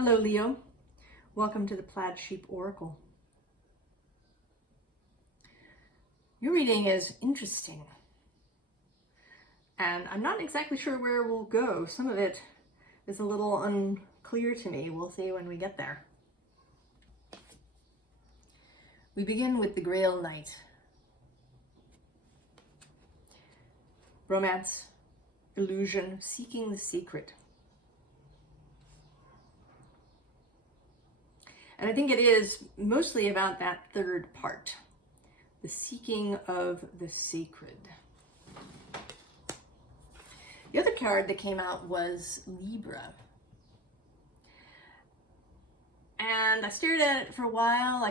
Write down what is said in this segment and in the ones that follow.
Hello, Leo. Welcome to the Plaid Sheep Oracle. Your reading is interesting, and I'm not exactly sure where we'll go. Some of it is a little unclear to me. We'll see when we get there. We begin with the Grail Knight. Romance, illusion, seeking the secret. And I think it is mostly about that third part, the seeking of the sacred. The other card that came out was Libra. And I stared at it for a while.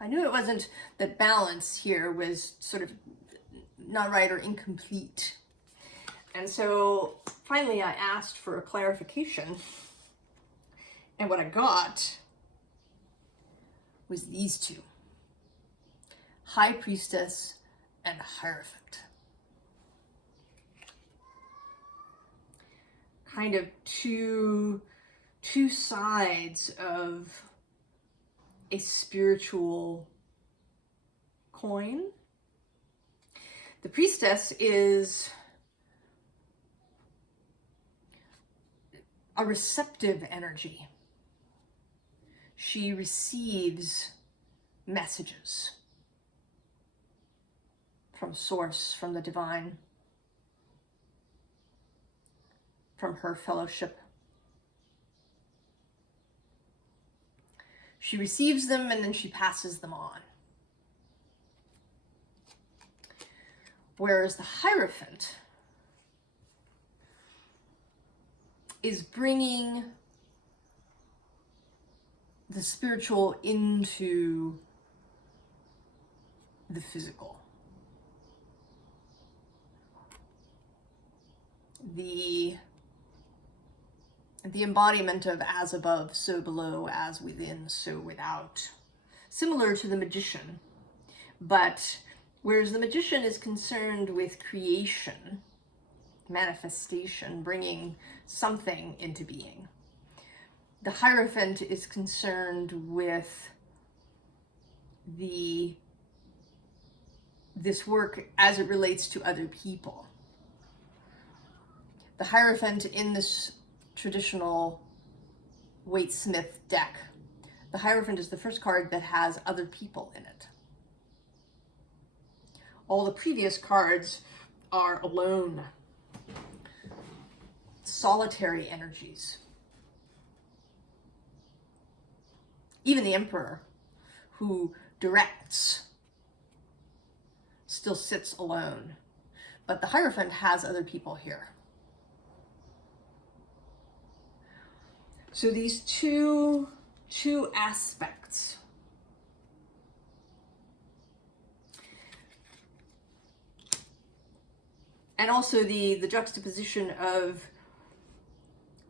I knew it wasn't that balance here was sort of not right or incomplete. And so finally I asked for a clarification. And what I got was these two, High Priestess and Hierophant. Kind of two sides of a spiritual coin. The Priestess is a receptive energy. She receives messages from Source, from the divine, from her fellowship. She receives them and then she passes them on. Whereas the Hierophant is bringing the spiritual into the physical. The embodiment of as above, so below, as within, so without. Similar to the Magician, but whereas the Magician is concerned with creation, manifestation, bringing something into being, the Hierophant is concerned with this work as it relates to other people. The Hierophant in this traditional Waite-Smith deck, the Hierophant is the first card that has other people in it. All the previous cards are alone, solitary energies. Even the Emperor, who directs, still sits alone. But the Hierophant has other people here. So these two aspects. And also the juxtaposition of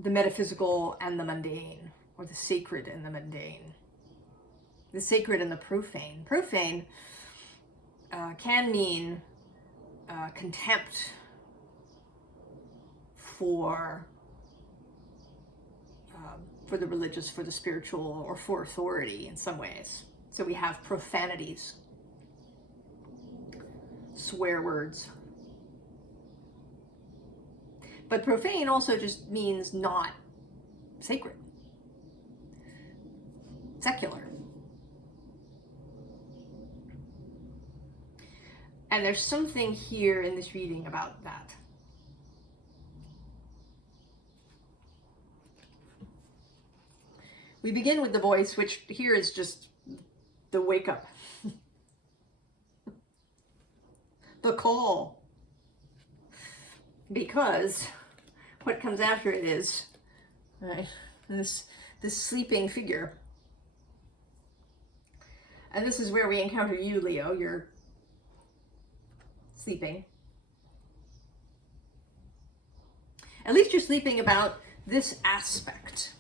the metaphysical and the mundane, or the sacred and the mundane. The sacred and the profane. Profane can mean contempt for the religious, for the spiritual, or for authority in some ways. So we have profanities, swear words. But profane also just means not sacred, secular. And there's something here in this reading about that. We begin with the voice, which here is just the wake up. The call. Because what comes after it is this sleeping figure. And this is where we encounter you, Leo. You're sleeping. At least you're sleeping about this aspect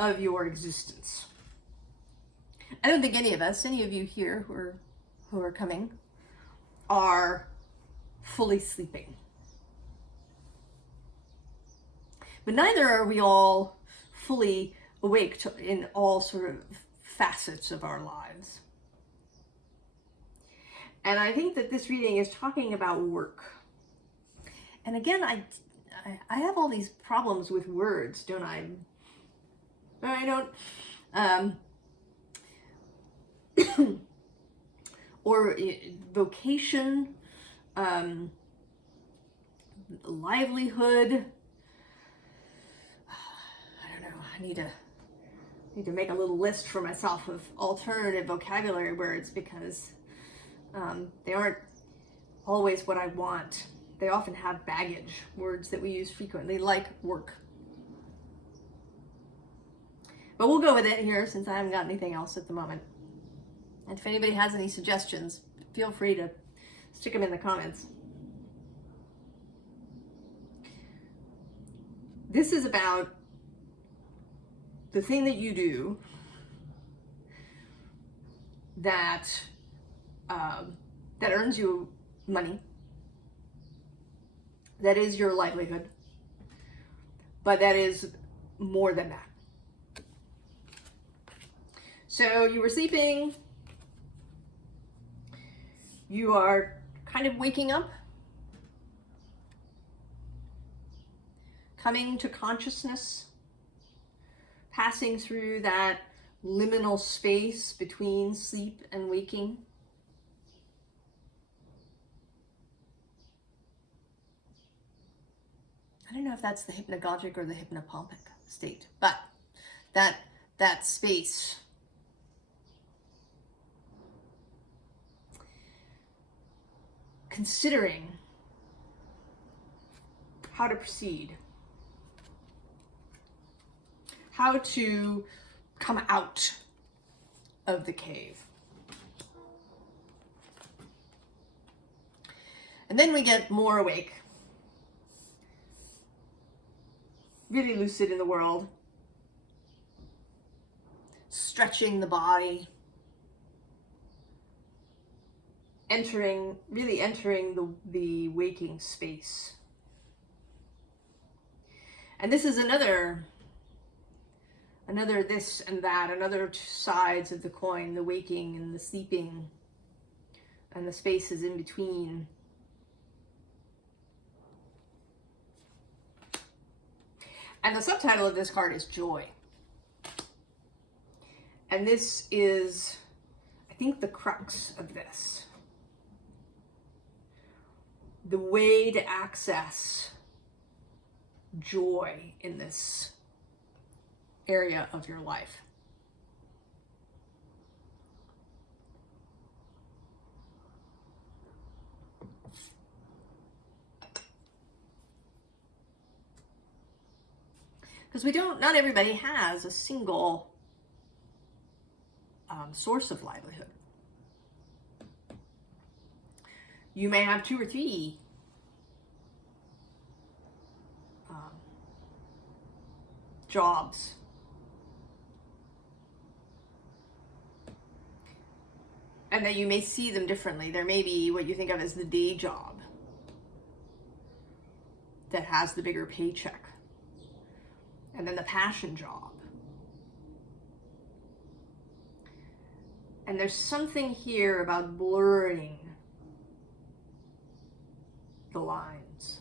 of your existence. I don't think any of you here who are coming, are fully sleeping. But neither are we all fully awake in all sort of facets of our lives. And I think that this reading is talking about work. And again, I have all these problems with words, don't I? I don't, or vocation, livelihood. I don't know. I need to make a little list for myself of alternative vocabulary words, because they aren't always what I want. They often have baggage, words that we use frequently, like work. But we'll go with it here, since I haven't got anything else at the moment. And if anybody has any suggestions, feel free to stick them in the comments. This is about the thing that you do that that earns you money, that is your livelihood, but that is more than that. So you were sleeping, you are kind of waking up, coming to consciousness, passing through that liminal space between sleep and waking. I don't know if that's the hypnagogic or the hypnopompic state, but that space. Considering how to proceed, how to come out of the cave. And then we get more awake, really lucid in the world, stretching the body, really entering the waking space. And this is another this and that, another two sides of the coin, the waking and the sleeping and the spaces in between. And the subtitle of this card is Joy. And this is, I think, the crux of this. The way to access joy in this area of your life. Because not everybody has a single source of livelihood. You may have 2 or 3 jobs. And that you may see them differently. There may be what you think of as the day job that has the bigger paycheck. And then the passion job. And there's something here about blurring the lines.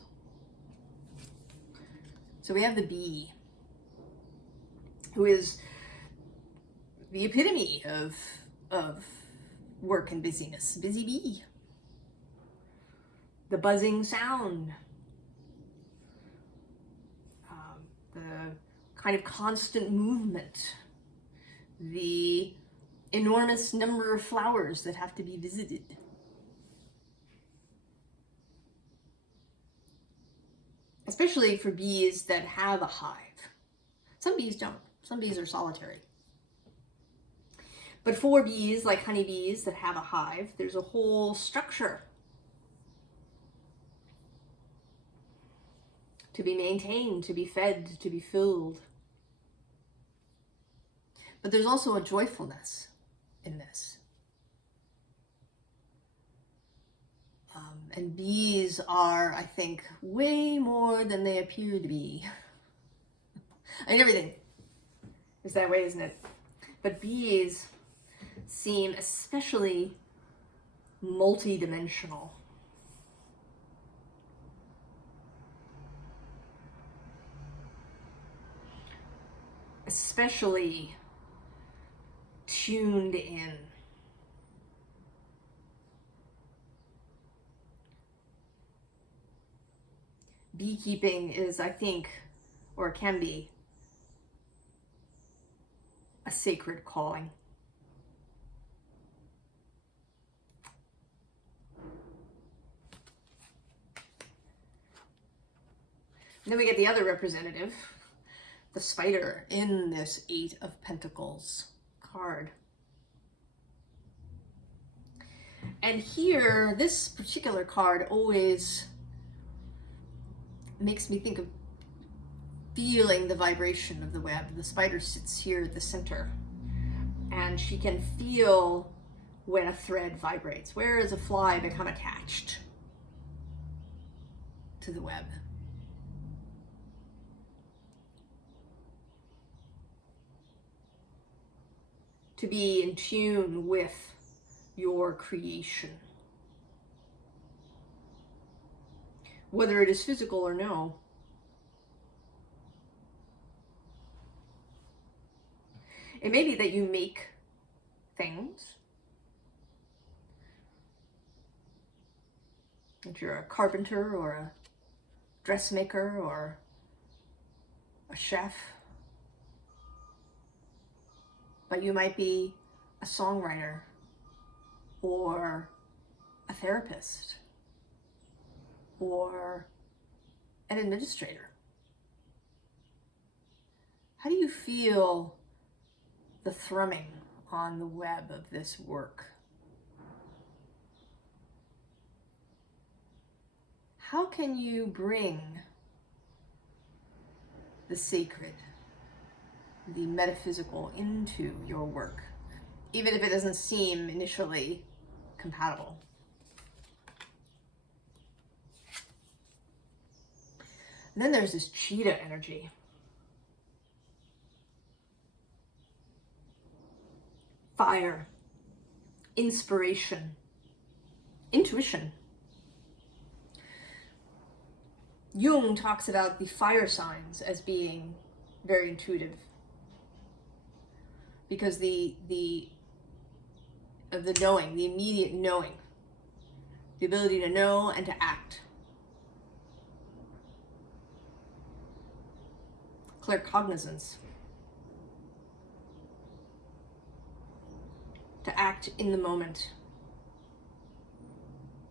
So we have the bee, who is the epitome of work and busyness. Busy bee. The buzzing sound. The kind of constant movement. The enormous number of flowers that have to be visited. Especially for bees that have a hive. Some bees don't. Some bees are solitary. But for bees, like honeybees that have a hive, there's a whole structure to be maintained, to be fed, to be filled. But there's also a joyfulness in this. And bees are, I think, way more than they appear to be. I mean, everything is that way, isn't it? But bees seem especially multi-dimensional. Especially tuned in. Beekeeping is, I think, or can be, a sacred calling. And then we get the other representative, the spider, in this Eight of Pentacles card. And here, this particular card always makes me think of feeling the vibration of the web. The spider sits here at the center, and she can feel when a thread vibrates. Where does a fly become attached to the web? To be in tune with your creation. Whether it is physical or no. It may be that you make things, that you're a carpenter or a dressmaker or a chef, but you might be a songwriter or a therapist or an administrator. How do you feel the thrumming on the web of this work? How can you bring the sacred, the metaphysical into your work, even if it doesn't seem initially compatible? And then there's this cheetah energy. Fire, inspiration, intuition. Jung talks about the fire signs as being very intuitive, because the knowing, the immediate knowing, the ability to know and to act. Claircognizance. To act in the moment,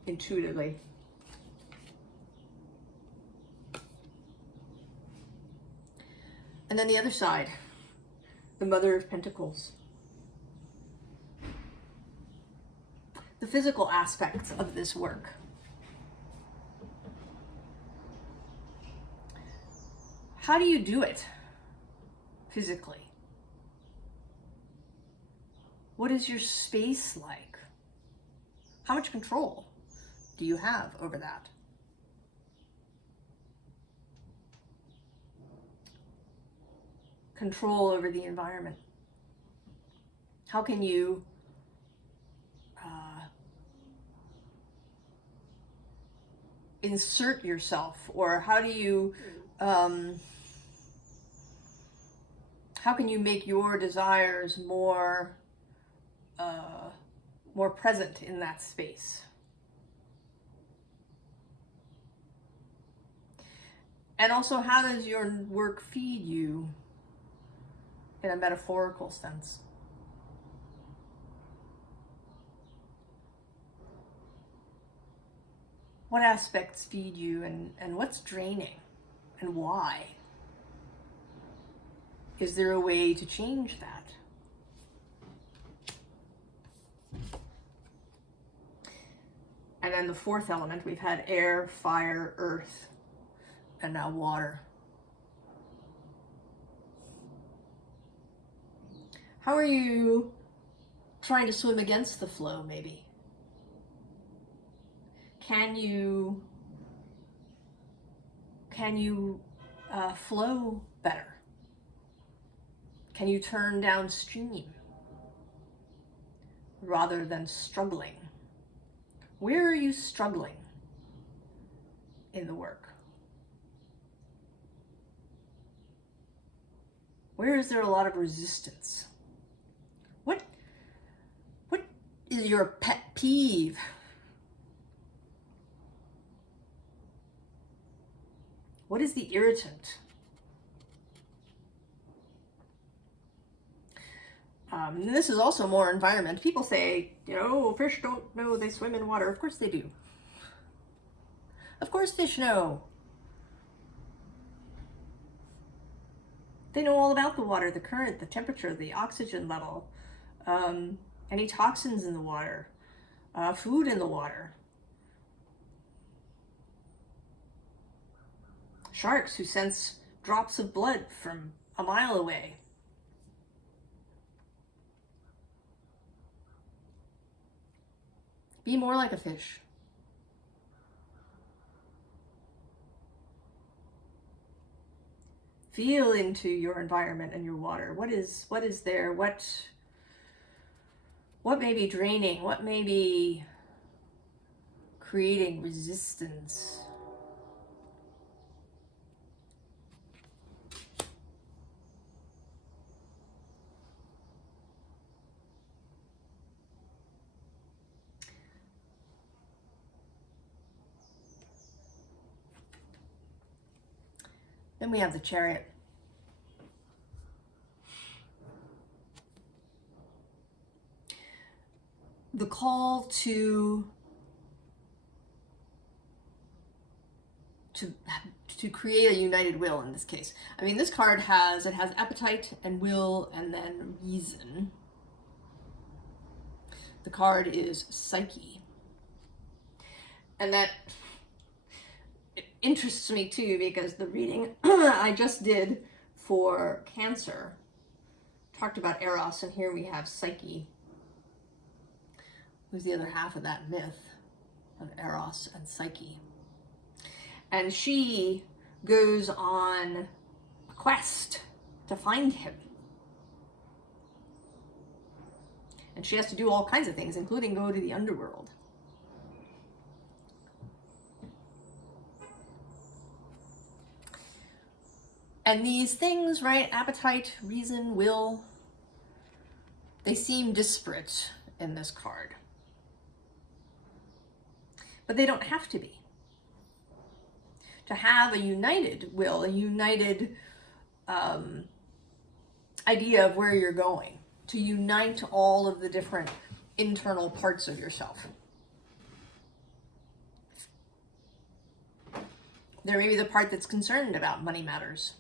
intuitively. And then the other side, the Mother of Pentacles. The physical aspects of this work. How do you do it physically? What is your space like? How much control do you have over that? Control over the environment. How can you insert yourself, or how do you how can you make your desires more present in that space? And also, how does your work feed you in a metaphorical sense? What aspects feed you, and what's draining, and why? Is there a way to change that? And then the fourth element, we've had air, fire, earth, and now water. How are you trying to swim against the flow, maybe? Can you flow better? Can you turn downstream rather than struggling? Where are you struggling in the work? Where is there a lot of resistance? What is your pet peeve? What is the irritant? And this is also more environment. People say, you know, fish don't know they swim in water. Of course they do. Of course fish know. They know all about the water, the current, the temperature, the oxygen level, any toxins in the water, food in the water. Sharks who sense drops of blood from a mile away. Be more like a fish. Feel into your environment and your water. What is there? What may be draining? What may be creating resistance? Then we have the Chariot. The call to create a united will in this case. I mean, this card has appetite and will and then reason. The card is Psyche. And that interests me too, because the reading I just did for Cancer talked about Eros, and here we have Psyche, who's the other half of that myth of Eros and Psyche. And she goes on a quest to find him. And she has to do all kinds of things, including go to the underworld. And these things, right, appetite, reason, will, they seem disparate in this card. But they don't have to be. To have a united will, a united idea of where you're going, to unite all of the different internal parts of yourself. There may be the part that's concerned about money matters.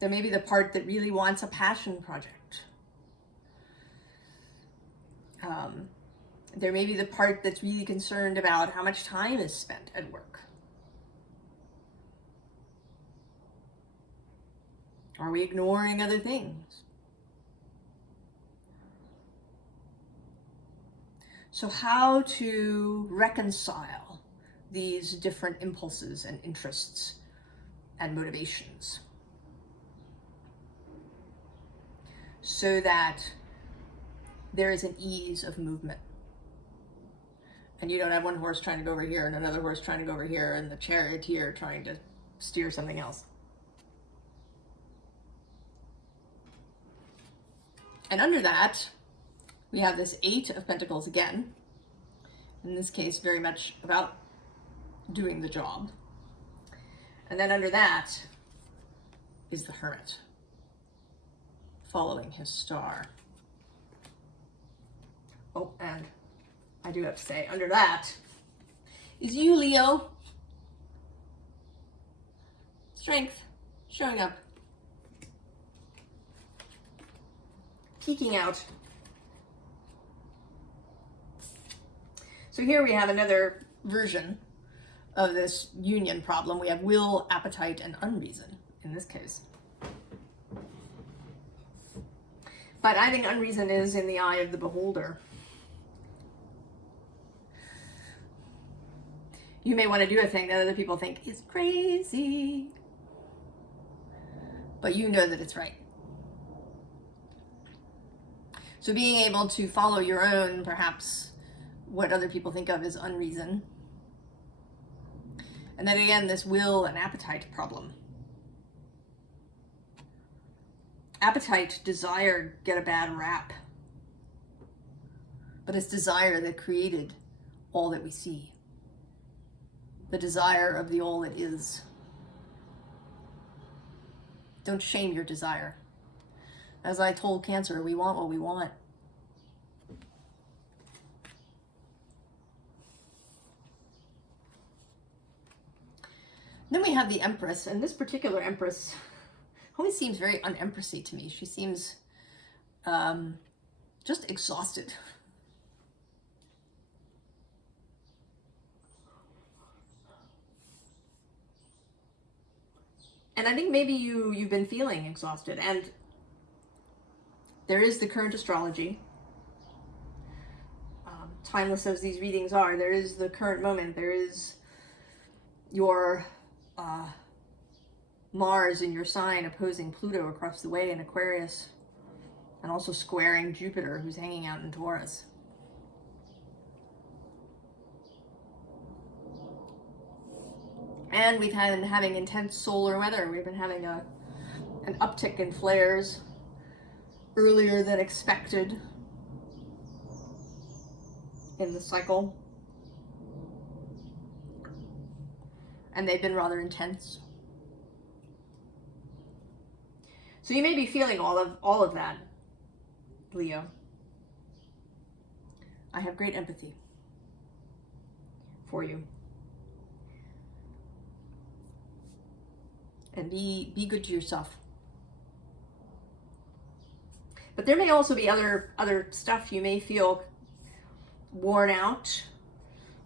There may be the part that really wants a passion project. There may be the part that's really concerned about how much time is spent at work. Are we ignoring other things? So how to reconcile these different impulses and interests and motivations so that there is an ease of movement. And you don't have one horse trying to go over here and another horse trying to go over here and the charioteer trying to steer something else. And under that, we have this Eight of Pentacles again. In this case, very much about doing the job. And then under that is the Hermit, following his star. Oh, and I do have to say, under that is you, Leo. Strength, showing up. Peeking out. So here we have another version of this union problem. We have will, appetite, and unreason in this case. But I think unreason is in the eye of the beholder. You may want to do a thing that other people think is crazy. but you know that it's right. So being able to follow your own, perhaps what other people think of as unreason. And then again, this will and appetite problem. Appetite, desire get a bad rap. But it's desire that created all that we see. The desire of the all that is. Don't shame your desire. As I told Cancer, we want what we want. Then we have the Empress, and this particular Empress always seems very un-empressy to me. She seems just exhausted. And I think maybe you've been feeling exhausted, and there is the current astrology. Timeless as these readings are, there is the current moment. There is your Mars in your sign opposing Pluto across the way in Aquarius, and also squaring Jupiter, who's hanging out in Taurus. And we've been having intense solar weather. We've been having an uptick in flares earlier than expected in the cycle. And they've been rather intense. So you may be feeling all of that, Leo. I have great empathy for you. And be good to yourself. But there may also be other stuff. You may feel worn out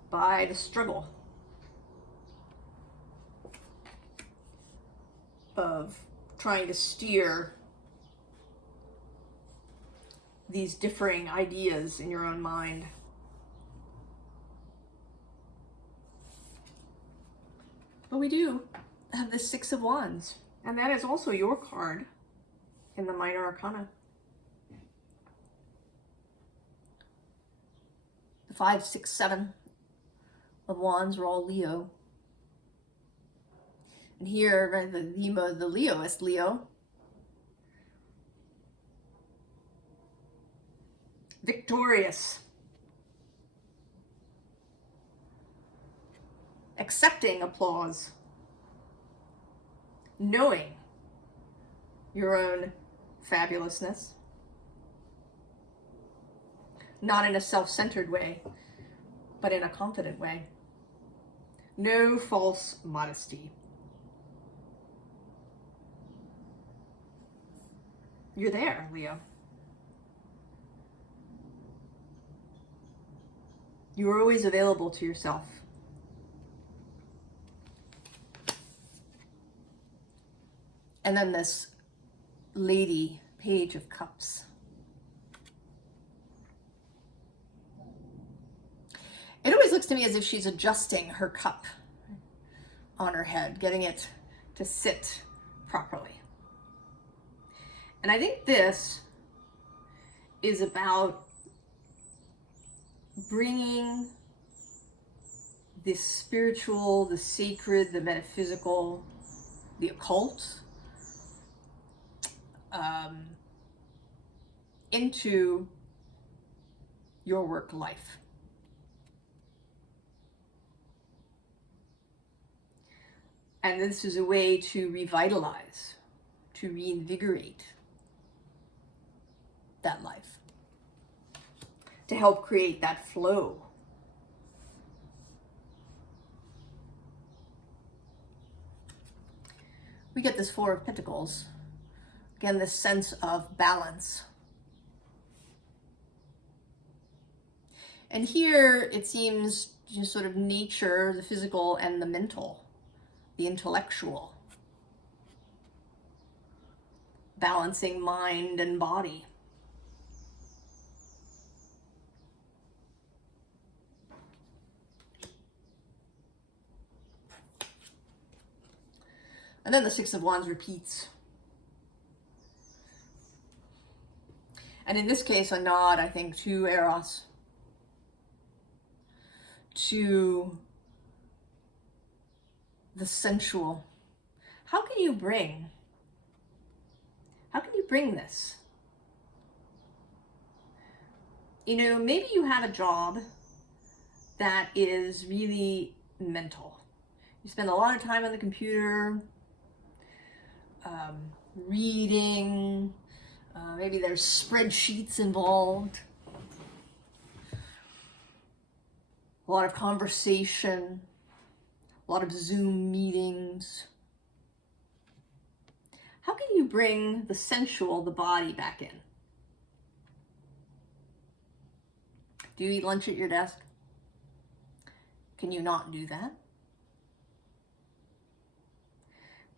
by the struggle of trying to steer these differing ideas in your own mind. But we do have the Six of Wands, and that is also your card in the Minor Arcana. The 5, 6, 7 of Wands are all Leo. And here, right, the Leoist Leo. Victorious. Accepting applause. Knowing your own fabulousness. Not in a self-centered way, but in a confident way. No false modesty. You're there, Leo. You are always available to yourself. And then this lady, Page of Cups. It always looks to me as if she's adjusting her cup on her head, getting it to sit properly. And I think this is about bringing the spiritual, the sacred, the metaphysical, the occult into your work life. And this is a way to revitalize, to reinvigorate that life, to help create that flow. We get this Four of Pentacles. Again, this sense of balance. And here it seems just sort of nature, the physical and the mental, the intellectual. Balancing mind and body. And then the Six of Wands repeats. And in this case, a nod, I think, to Eros, to the sensual. How can you bring this? You know, maybe you have a job that is really mental. You spend a lot of time on the computer, reading, maybe there's spreadsheets involved, a lot of conversation, a lot of Zoom meetings. How can you bring the sensual, the body, back in? Do you eat lunch at your desk? Can you not do that?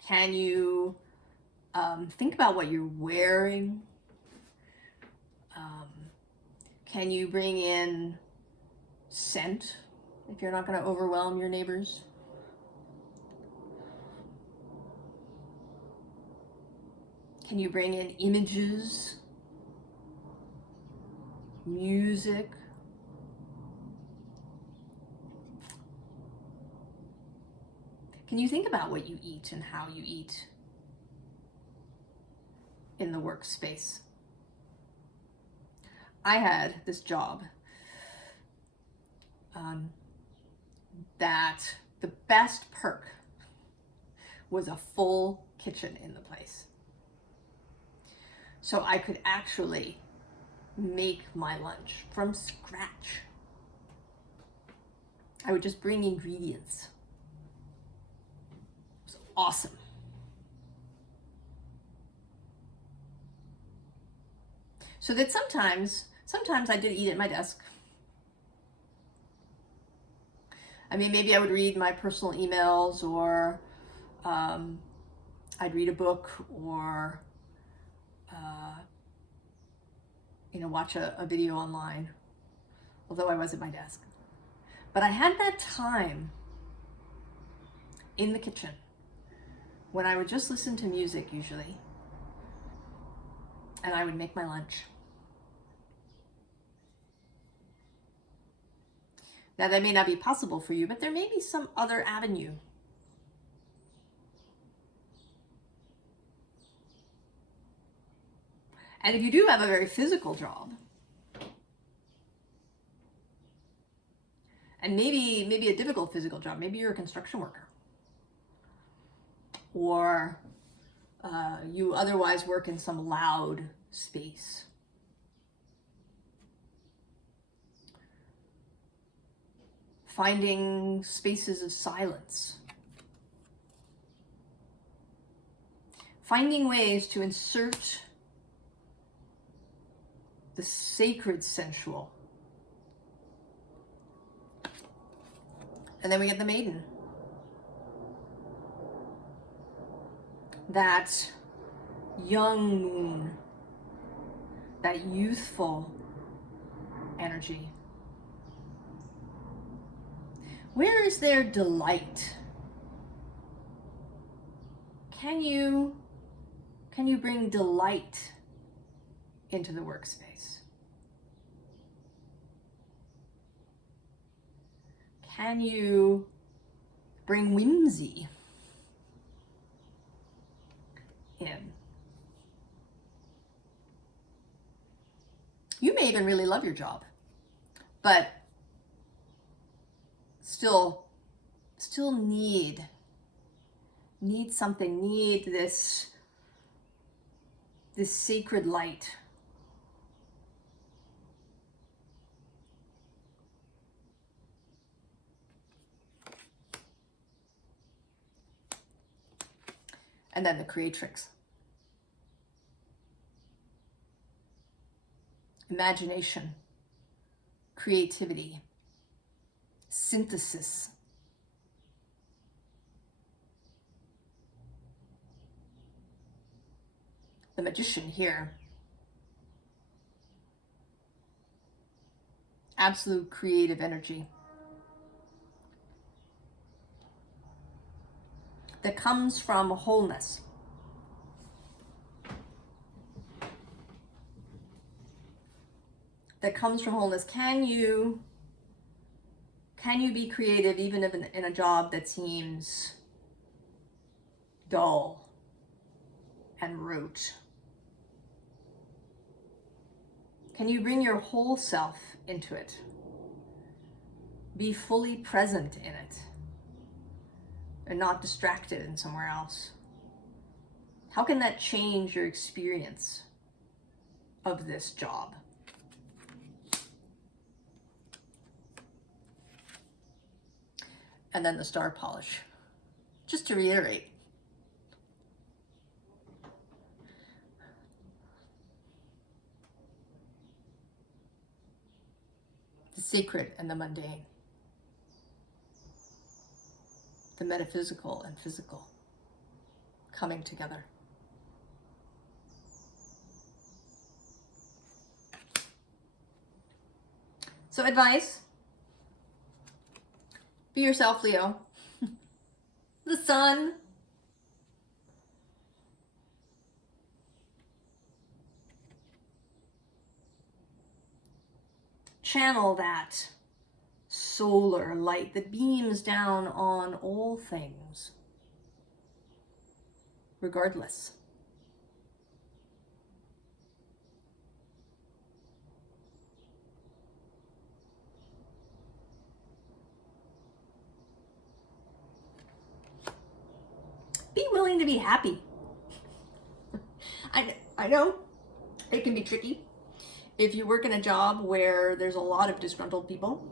Can you think about what you're wearing? Can you bring in scent if you're not going to overwhelm your neighbors? Can you bring in images, music? Can you think about what you eat and how you eat in the workspace? I had this job that the best perk was a full kitchen in the place. So I could actually make my lunch from scratch. I would just bring ingredients. It was awesome. So that sometimes I did eat at my desk. I mean, maybe I would read my personal emails, or I'd read a book, or watch a video online, although I was at my desk. But I had that time in the kitchen when I would just listen to music usually, and I would make my lunch. Now, that may not be possible for you, but there may be some other avenue. And if you do have a very physical job, and maybe a difficult physical job, maybe you're a construction worker, or you otherwise work in some loud space. Finding spaces of silence. Finding ways to insert the sacred sensual. And then we get the maiden. That young moon, that youthful energy. Where is there delight? Can you bring delight into the workspace? Can you bring whimsy in? You may even really love your job, but still need something, need this sacred light. And then the creatrix. Imagination, creativity, synthesis. The magician here. Absolute creative energy that comes from wholeness. that comes from wholeness. Can you be creative even if in a job that seems dull and rote? Can you bring your whole self into it? Be fully present in it and not distracted in somewhere else? How can that change your experience of this job? And then the star polish. Just to reiterate, the sacred and the mundane, the metaphysical and physical coming together. So advice, be yourself, Leo. The sun. Channel that solar light that beams down on all things, regardless. Be willing to be happy. I know it can be tricky. If you work in a job where there's a lot of disgruntled people,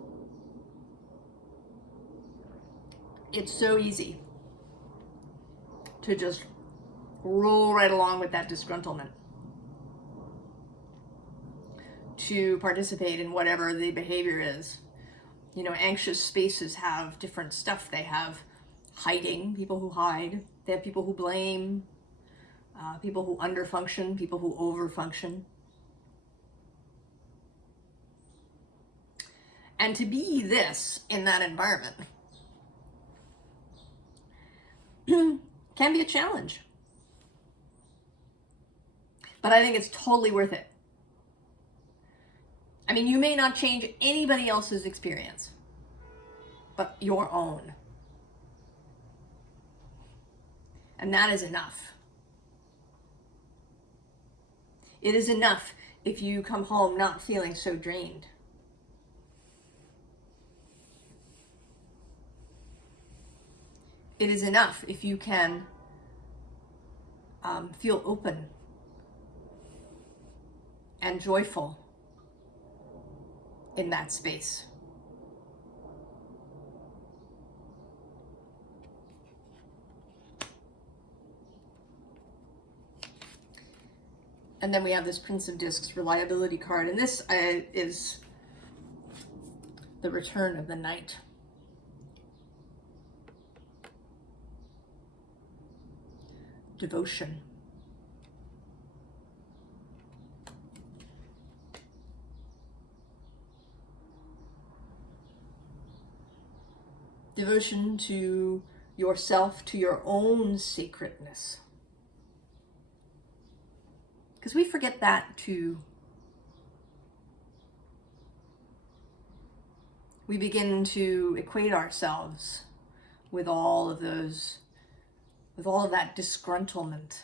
it's so easy to just roll right along with that disgruntlement, to participate in whatever the behavior is. You know, anxious spaces have different stuff. They have hiding, people who hide. They have people who blame, people who underfunction, people who overfunction. And to be this in that environment can be a challenge. But I think it's totally worth it. I mean, you may not change anybody else's experience, but your own. And that is enough. It is enough if you come home not feeling so drained. It is enough if you can feel open and joyful in that space. And then we have this Prince of Discs reliability card, and this is the return of the night. Devotion. Devotion to yourself, to your own sacredness. Because we forget that too. We begin to equate ourselves with all of those, with all of that disgruntlement.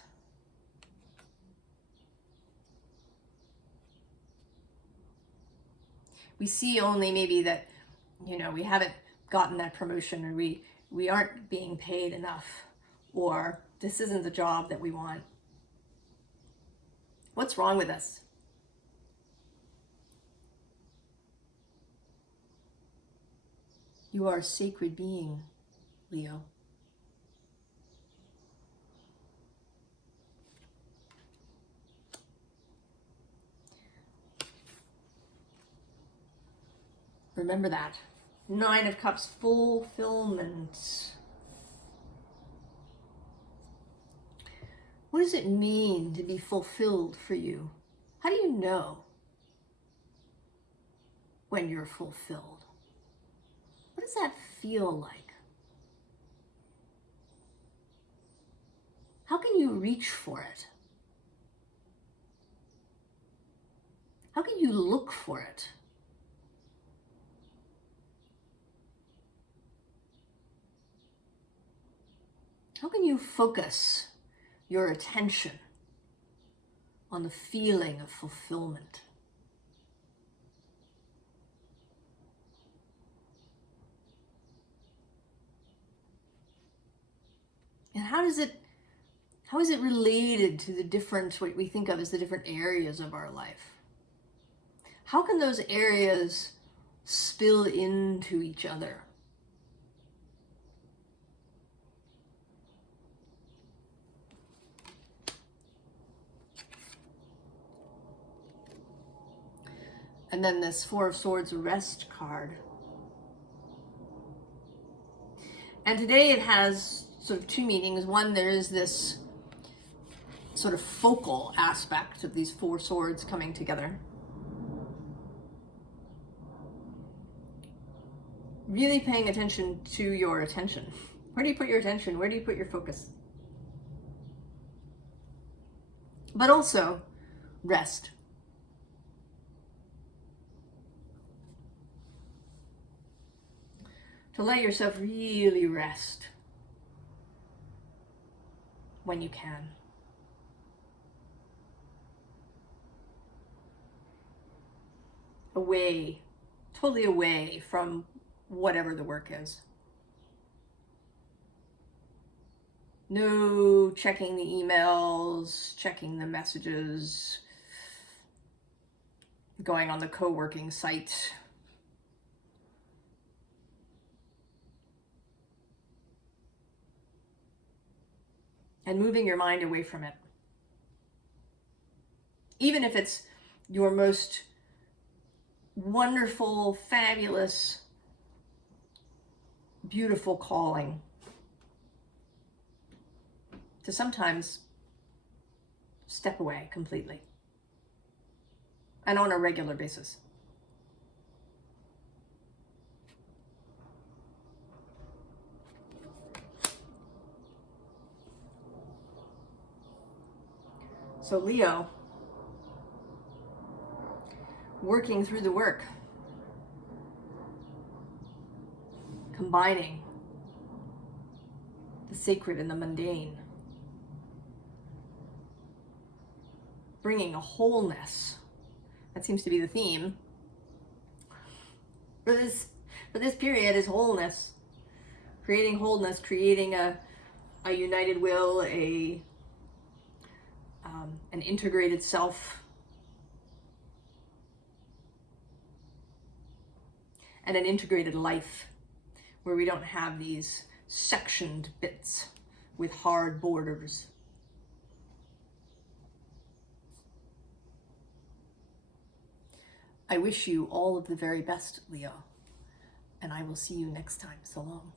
We see only maybe that, you know, we haven't gotten that promotion, or we aren't being paid enough, or this isn't the job that we want. What's wrong with us? You are a sacred being, Leo. Remember that. 9 of Cups, fulfillment. What does it mean to be fulfilled for you? How do you know when you're fulfilled? What does that feel like? How can you reach for it? How can you look for it? How can you focus your attention on the feeling of fulfillment? And how is it related to the different, what we think of as the different areas of our life? How can those areas spill into each other? And then this Four of Swords rest card. And today it has sort of two meanings. One, there is this sort of focal aspect of these four swords coming together. Really paying attention to your attention. Where do you put your attention? Where do you put your focus? But also, rest. To let yourself really rest when you can. Away, totally away from whatever the work is. No checking the emails, checking the messages, going on the co-working site. And moving your mind away from it. Even if it's your most wonderful, fabulous, beautiful calling, to sometimes step away completely and on a regular basis. So Leo, working through the work, combining the sacred and the mundane, bringing a wholeness. That seems to be the theme for this period, is wholeness. Creating wholeness, creating a united will, an integrated self, and an integrated life where we don't have these sectioned bits with hard borders. I wish you all of the very best, Leo, and I will see you next time. So long.